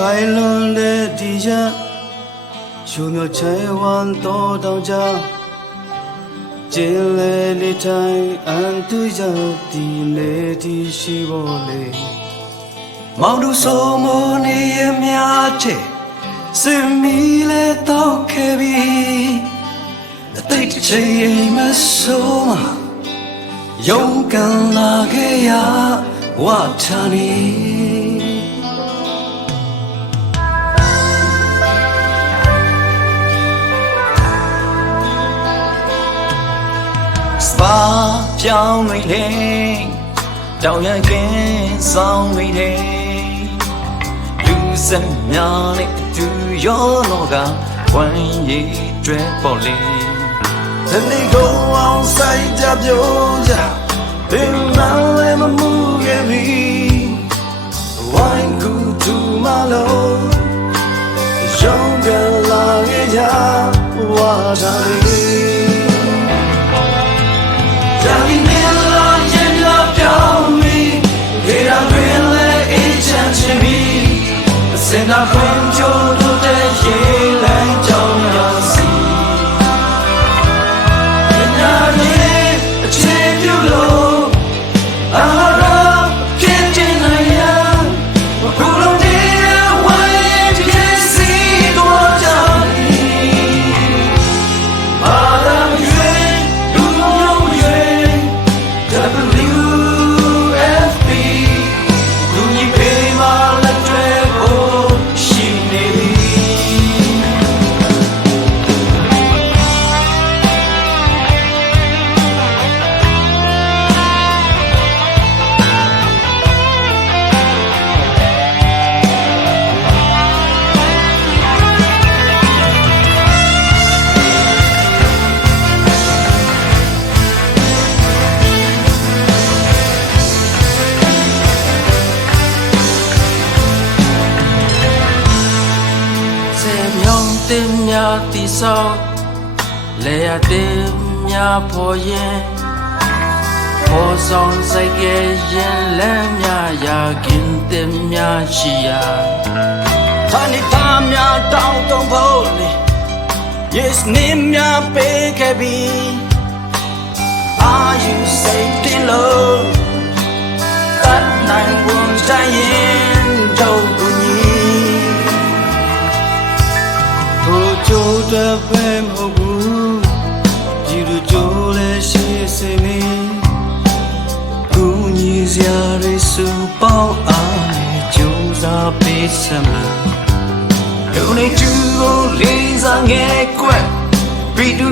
ခိုင်လွန်တဲ့ဒီရက်ချိုမြောချဲဝမ်းတော်တောင်ကြကျင်းလေနေထိုင်အန်သူရောက်ဒီနေဒီရှိဖို့လေမောင်တို့ဆုံးမနေရမြချေစင်မီလေတော့ခဲ့ပြီအတိတ်ချိန်မဆုံးမယုံကံလာခဲ့ရဝါထာနီ ပြောင်းနေတယ်တောင်ရကင်းဆောင်နေတယ်လူစက်များနဲ့အတူရောလောကဝမ်းရည်တွဲပေါ်လေဒီနေ့ကိုအောင်ဆိုင်ကြပြောကြဘယ်မှလည်းမမှုခဲ့ပြီဝိုင်းကူတူမလို့ရောင်းကလာခဲ့ကြဝါတာလေး Hạnh တင်များတိဆောက်လေရတင်များပေါ်ရင်ပေါ်ဆောင်စိတ်ကရင်လမ်းများရာကင်တင်များရှိရာဌာနိသားများတောင်းတုံဖို့လေ Yes နေများပေးခဲ့ပြီ Are you safe in love တတ်နိုင်ဝန်တိုင်း ကြိုးတဲ့ပဲမဟုတ်ဘူးဒီလိုကြိုးလဲရှိစေမင်းကိုကြီးစရာတွေစုပေါင်းအားနဲ့ကြိုးစားပေးစမ်းလူနေကျူကိုလေးစားငယ်ကွက်ပြီးတူ